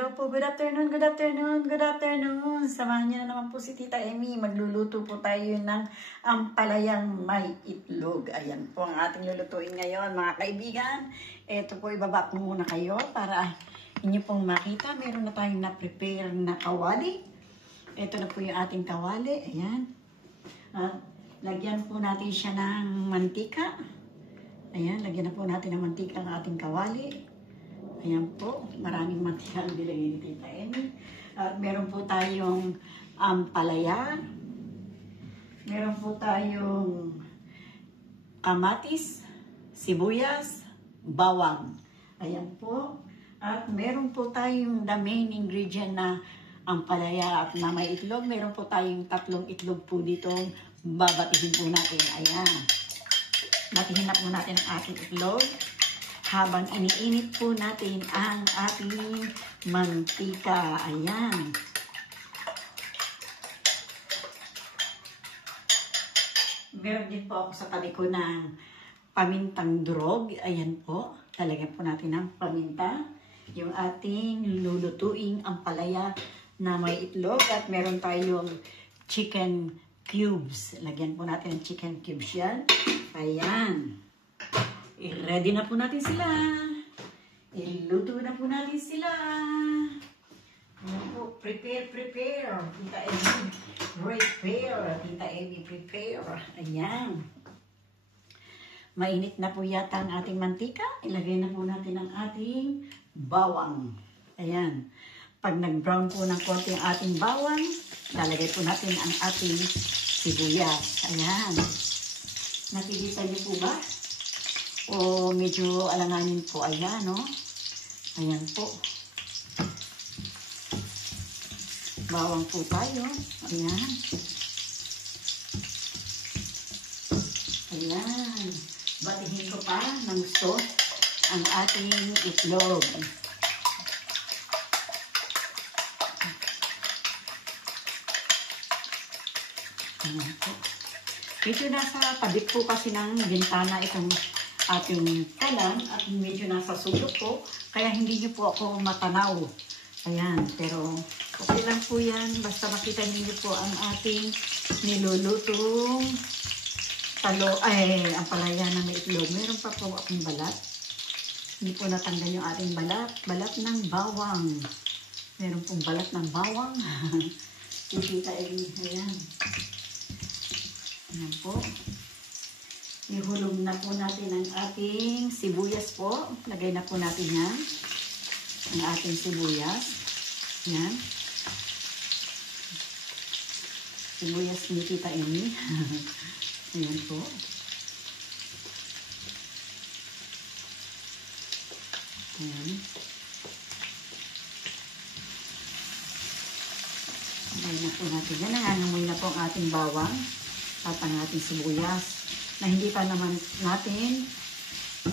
Hello po, good afternoon, good afternoon, good afternoon. Samahan niyo na naman po si Tita Emmy. Magluluto po tayo ng ampalayang may itlog. Ayan po ang ating lulutuin ngayon, mga kaibigan. Ito po, ibaba ko muna kayo para inyo pong makita. Meron na tayong na-prepare na kawali. Ito na po yung ating kawali. Ayan. Lagyan po natin siya ng mantika. Ayan, lagyan na po natin ng mantika ang ating kawali. Ayan po, maraming mantika ang nilagay ni Tita Emmy. At meron po tayong ampalaya. Meron po tayong kamatis, sibuyas, bawang. Ayan po. At meron po tayong the main ingredient na ampalaya at na may itlog. Meron po tayong 3 itlog po dito. Babatihin po natin. Ayan. Batihin na po natin ang ating itlog. Habang iniinit po natin ang ating mantika. Ayan. Meron din po ako sa tabi ko ng pamintang durog. Ayan po. Talagyan po natin ng paminta. Yung ating lulutuing ampalaya na may itlog. At meron tayong chicken cubes. Lagyan po natin ng chicken cubes yan. Ayan. I-ready na po natin sila. Iluto na po natin sila. Ayan po, prepare. Tita Emmy, prepare. Tita Emmy, prepare. Ayan. Mainit na po yata ang ating mantika. Ilagay na po natin ang ating bawang. Ayan. Pag nag-brown po ng konti ang ating bawang, lalagay po natin ang ating sibuyas. Ayan. Nakikita niyo po ba? O medyo alanganin po. Ayan, no? Ayan po. Bawang po tayo. Ayan. Ayan. Batihin ko pa ng gusto ang ating itlog. Ayan po. Medyo nasa tabi po kasi ng bintana itong ating kalan at medyo nasa sulok po, kaya hindi niyo po ako matanaw. Ayan, pero okay lang po yan, basta makita niyo po ang ating nilulutong ampalaya na may itlog. Meron pa po akong balat. Hindi po natanggal yung ating balat ng bawang. Meron pong balat ng bawang. Tita Emmy, ayan. Ayan po. Ihulog na po natin ang ating sibuyas po. Lagay na po natin yan. Ang ating sibuyas. Yan. Sibuyas ni Tita Emmy. Ayan po. Ayan. Lagay na po natin yan. Nangangamoy na po ang ating bawang at ang ating sibuyas na hindi pa naman natin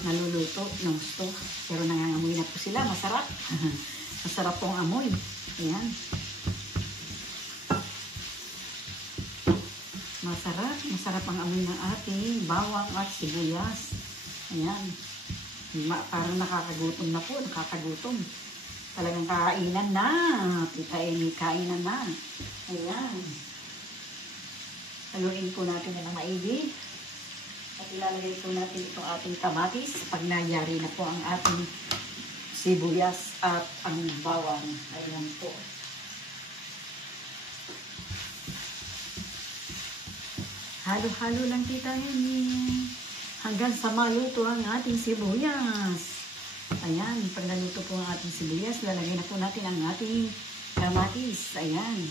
naluluto ng gusto. Pero nangangamoy na po sila. Masarap. Masarap pong amoy. Ayan. Masarap. Masarap ang amoy ng ating bawang at sibuyas. Ayan. Parang nakakagutom na po. Nakakagutom. Talagang kainan na. Kainan na. Ayan. Haluin po natin na maigi. At ilalagay po natin itong ating kamatis pag nangyari na po ang ating sibuyas at ang bawang. Ayan po. Halo-halo lang Tita Emmy. Hanggang sa maluto ang ating sibuyas. Ayan, pag naluto po ang ating sibuyas, lalagay na po natin ang ating kamatis. Ayan.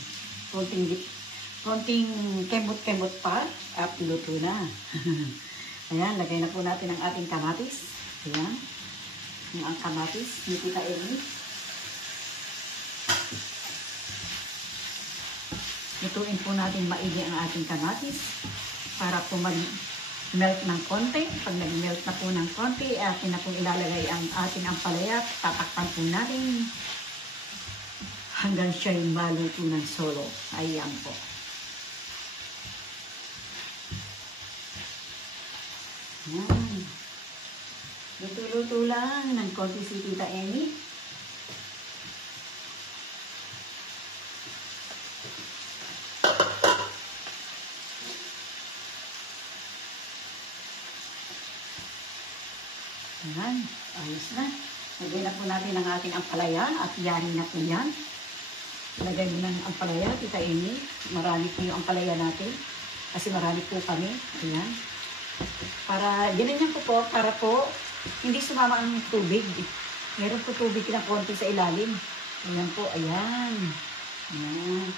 Konting kemot-kemot pa at luto na. Ayan, lagay na po natin ang ating kamatis. Ayan. Ang kamatis ni Tita Emmy. Lutuin po natin maigi ang ating kamatis para po mag-melt ng konti. Pag nag-melt na po ng konti, atin na po ilalagay ang ating ampalaya. Tatakpan po natin hanggang siya'y maluto ng solo. Ayan po. Ayan. Luto-luto lang ng konti si Tita Emmy. Ayan, ayos na. Lagyan na po natin ang ating ampalaya at yari na po yan. Lagyan mo ng ampalaya, Tita Amy. Marami po yung ampalaya natin. Kasi marami po kami. Ayan. Para, ginanyan ko po, para po hindi sumama ang tubig. Meron po tubig na konti sa ilalim. Ayan po, ayan. Ayan.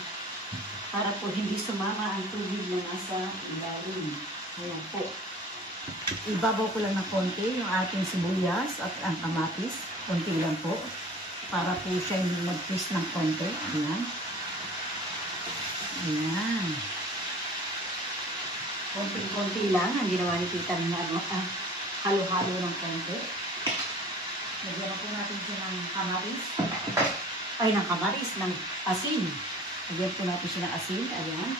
Para po hindi sumama ang tubig na nasa ilalim. Ayan po. Ibabaw ko lang ng konti yung ating sibuyas at ang kamatis. Konti lang po. Para po siya mag-twist ng konti. Ayan. Ayan. Konti-konti lang. Ang ginawa ni Tita na halo-halo ng konti. Lagyan po natin siya ng kamatis. Ay, ng kamatis. Ng asin. Lagyan po natin siya ng asin. Ayan.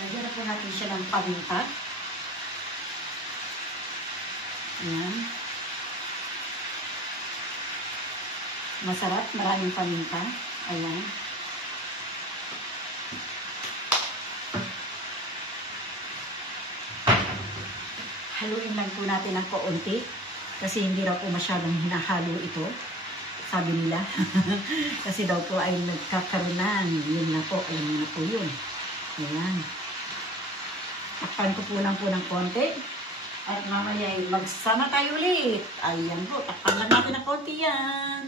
Lagyan po natin siya ng paminta. Ayan. Masarap. Maraming paminta. Ayan. Haluin lang po natin ng kaunti. Kasi hindi raw po masyadong hinahalo ito. Sabi nila. Kasi daw po ay nagkakaroon. Yun na po. Alam mo na po yun. Ayan. Takpan ko po lang po ng konti. At mamaya magsama tayo ulit. Ayan po. Takpan lang natin ng konti yan.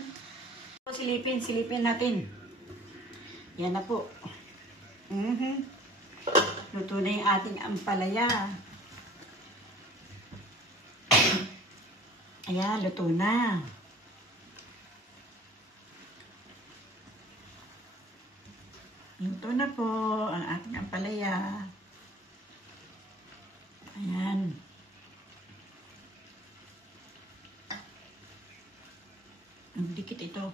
Silipin natin. Yan na po. Luto na yung ating ampalaya. Ayan, luto na. Luto na po ang ating ampalaya. Ayan. Ang dikit ito.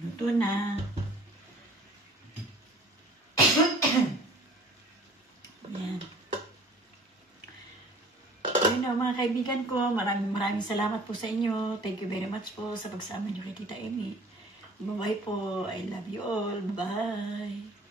Luto na. Ayan. Ayun mga kaibigan ko, maraming salamat po sa inyo. Thank you very much po sa pagsama niyo kay Tita Amy. Bye-bye po. I love you all. Bye.